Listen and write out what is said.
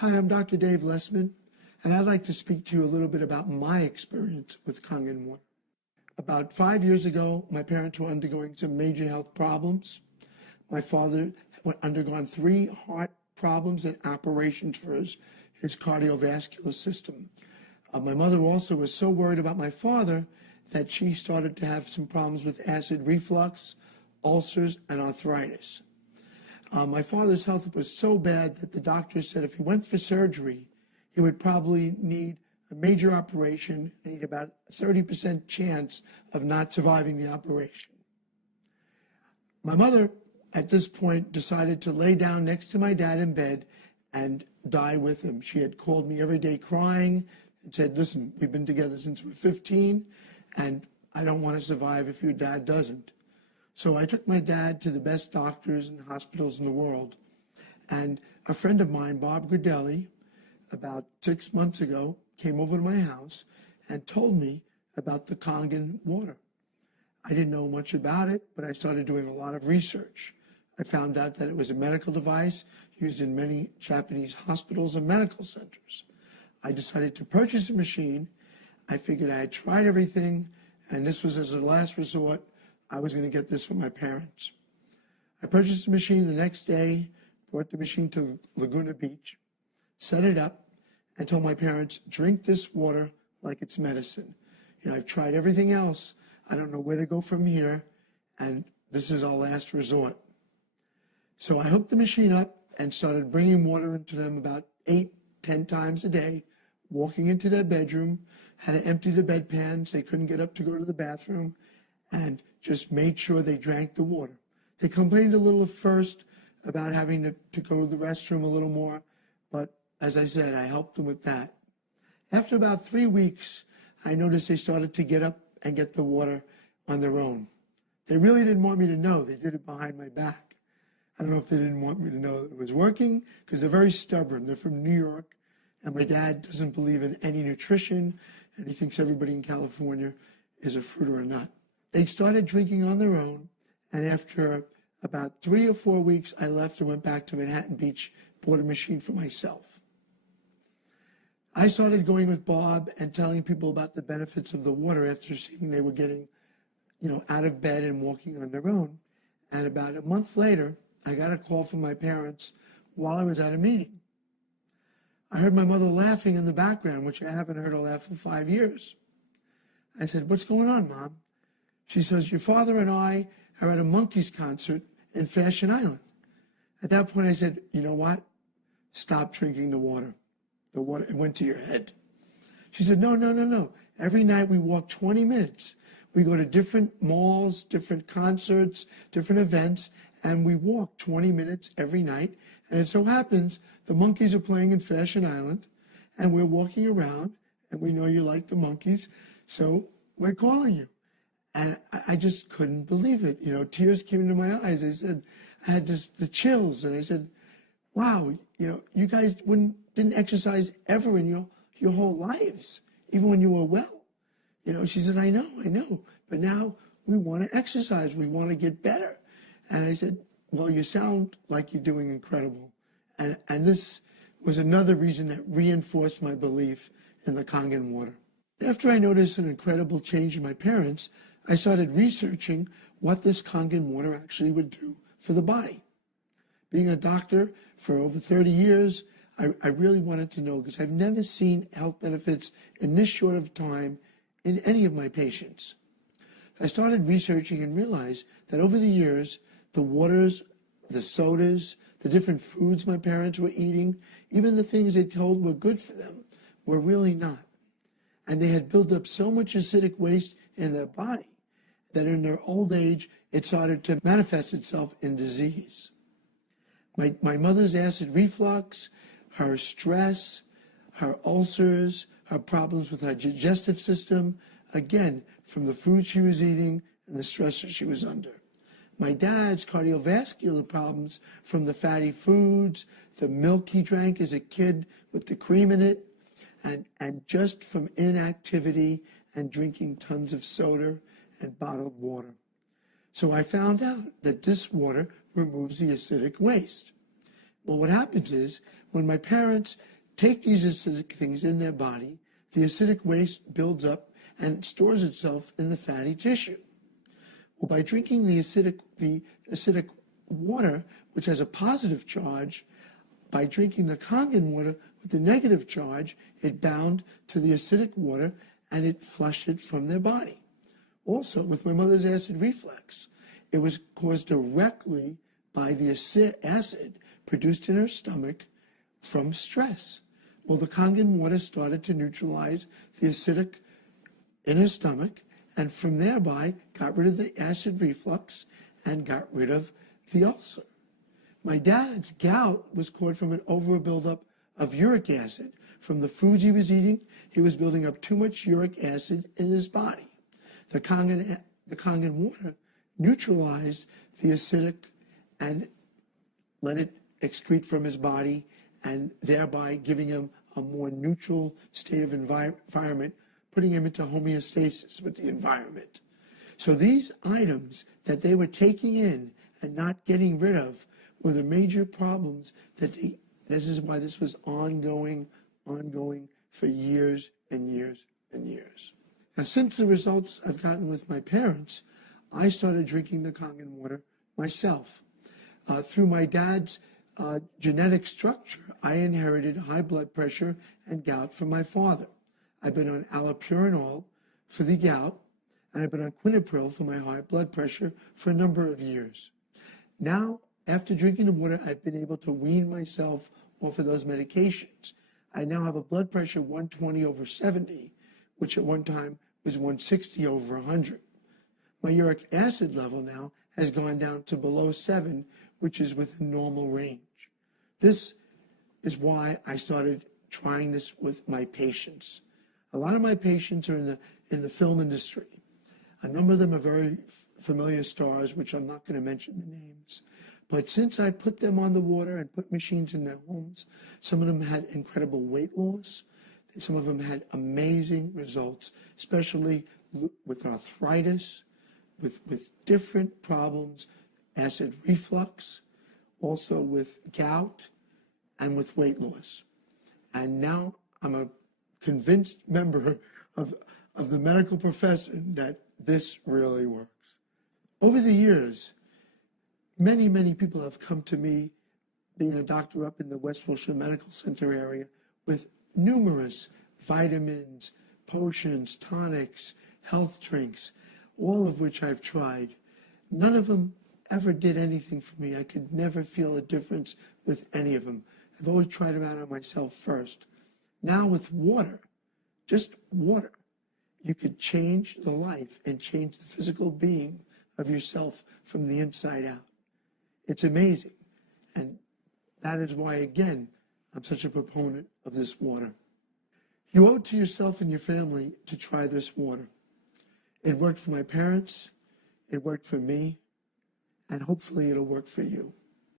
Hi, I'm Dr. Dave Lesman, and I'd like to speak to you a little bit about my experience with Kangen Water. About 5 years ago, my parents were undergoing some major health problems. My father had undergone 3 heart problems and operations for his cardiovascular system. My mother also was so worried about my father that she started to have some problems with acid reflux, ulcers, and arthritis. My father's health was so bad that the doctor said if he went for surgery, he would probably need a major operation and he'd about a 30% chance of not surviving the operation. My mother, at this point, decided to lay down next to my dad in bed and die with him. She had called me every day crying and said, listen, we've been together since we were 15, and I don't want to survive if your dad doesn't. So I took my dad to the best doctors and hospitals in the world. And a friend of mine, Bob Gradelli, about 6 months ago, came over to my house and told me about the Kangen Water. I didn't know much about it, but I started doing a lot of research. I found out that it was a medical device used in many Japanese hospitals and medical centers. I decided to purchase a machine. I figured I had tried everything, and this was as a last resort. I was going to get this for my parents. I purchased the machine the next day, brought the machine to Laguna Beach, set it up, and told my parents, drink this water like it's medicine. You know, I've tried everything else. I don't know where to go from here, and this is our last resort. So I hooked the machine up and started bringing water into them about 8-10 times a day, walking into their bedroom, had to empty the bedpans. They couldn't get up to go to the bathroom, and just made sure they drank the water. They complained a little at first about having to go to the restroom a little more, but as I said, I helped them with that. After about 3 weeks, I noticed they started to get up and get the water on their own. They really didn't want me to know. They did it behind my back. I don't know if they didn't want me to know it was working, because they're very stubborn. They're from New York, and my dad doesn't believe in any nutrition, and he thinks everybody in California is a fruit or a nut. They started drinking on their own, and after about 3 or 4 weeks, I left and went back to Manhattan Beach, bought a machine for myself. I started going with Bob and telling people about the benefits of the water after seeing they were getting, out of bed and walking on their own. And about a month later, I got a call from my parents while I was at a meeting. I heard my mother laughing in the background, which I haven't heard her laugh in 5 years. I said, what's going on, Mom? She says, your father and I are at a Monkees concert in Fashion Island. At that point, I said, you know what? Stop drinking the water. The water, it went to your head. She said, no. Every night we walk 20 minutes. We go to different malls, different concerts, different events, and we walk 20 minutes every night. And it so happens the Monkees are playing in Fashion Island, and we're walking around, and we know you like the Monkees, so we're calling you. And I just couldn't believe it. Tears came into my eyes. I said, I had the chills, and I said, wow, you guys didn't exercise ever in your whole lives, even when you were well. She said, I know, but now we want to exercise. We want to get better. And I said, well, you sound like you're doing incredible. And this was another reason that reinforced my belief in the Kangen water. After I noticed an incredible change in my parents, I started researching what this Kangen water actually would do for the body. Being a doctor for over 30 years, I really wanted to know, because I've never seen health benefits in this short of time in any of my patients. I started researching and realized that over the years, the waters, the sodas, the different foods my parents were eating, even the things they told were good for them, were really not. And they had built up so much acidic waste in their body that in their old age, it started to manifest itself in disease. My mother's acid reflux, her stress, her ulcers, her problems with her digestive system, again, from the food she was eating and the stress that she was under. My dad's cardiovascular problems from the fatty foods, the milk he drank as a kid with the cream in it, and just from inactivity and drinking tons of soda and bottled water. So I found out that this water removes the acidic waste. Well, what happens is when my parents take these acidic things in their body, the acidic waste builds up and stores itself in the fatty tissue. Well, by drinking the acidic water, which has a positive charge, by drinking the Kangen water with the negative charge, it bound to the acidic water and it flushed it from their body. Also, with my mother's acid reflux, it was caused directly by the acid produced in her stomach from stress. Well, the Kangen water started to neutralize the acidic in her stomach, and from thereby got rid of the acid reflux and got rid of the ulcer. My dad's gout was caused from an overbuildup of uric acid. From the foods he was eating, he was building up too much uric acid in his body. The Kangen water neutralized the acidic and let it excrete from his body, and thereby giving him a more neutral state of environment, putting him into homeostasis with the environment. So these items that they were taking in and not getting rid of were the major problems that this is why this was ongoing for years and years and years. Now, since the results I've gotten with my parents, I started drinking the Kangen water myself. Through my dad's genetic structure, I inherited high blood pressure and gout from my father. I've been on allopurinol for the gout, and I've been on quinapril for my high blood pressure for a number of years. Now, after drinking the water, I've been able to wean myself off of those medications. I now have a blood pressure 120/70, which at one time was 160/100. My uric acid level now has gone down to below 7, which is within normal range. This is why I started trying this with my patients. A lot of my patients are in the film industry. A number of them are very familiar stars, which I'm not going to mention the names. But since I put them on the water and put machines in their homes, some of them had incredible weight loss. Some of them had amazing results, especially with arthritis, with different problems, acid reflux, also with gout, and with weight loss. And now I'm a convinced member of the medical profession that this really works. Over the years, many, many people have come to me, being a doctor up in the West Wilshire Medical Center area, with numerous vitamins, potions, tonics, health drinks, all of which I've tried. None of them ever did anything for me. I could never feel a difference with any of them. I've always tried them out on myself first. Now with water, just water, you could change the life and change the physical being of yourself from the inside out. It's amazing. And that is why, again, I'm such a proponent of this water. You owe it to yourself and your family to try this water. It worked for my parents, it worked for me, and hopefully it'll work for you.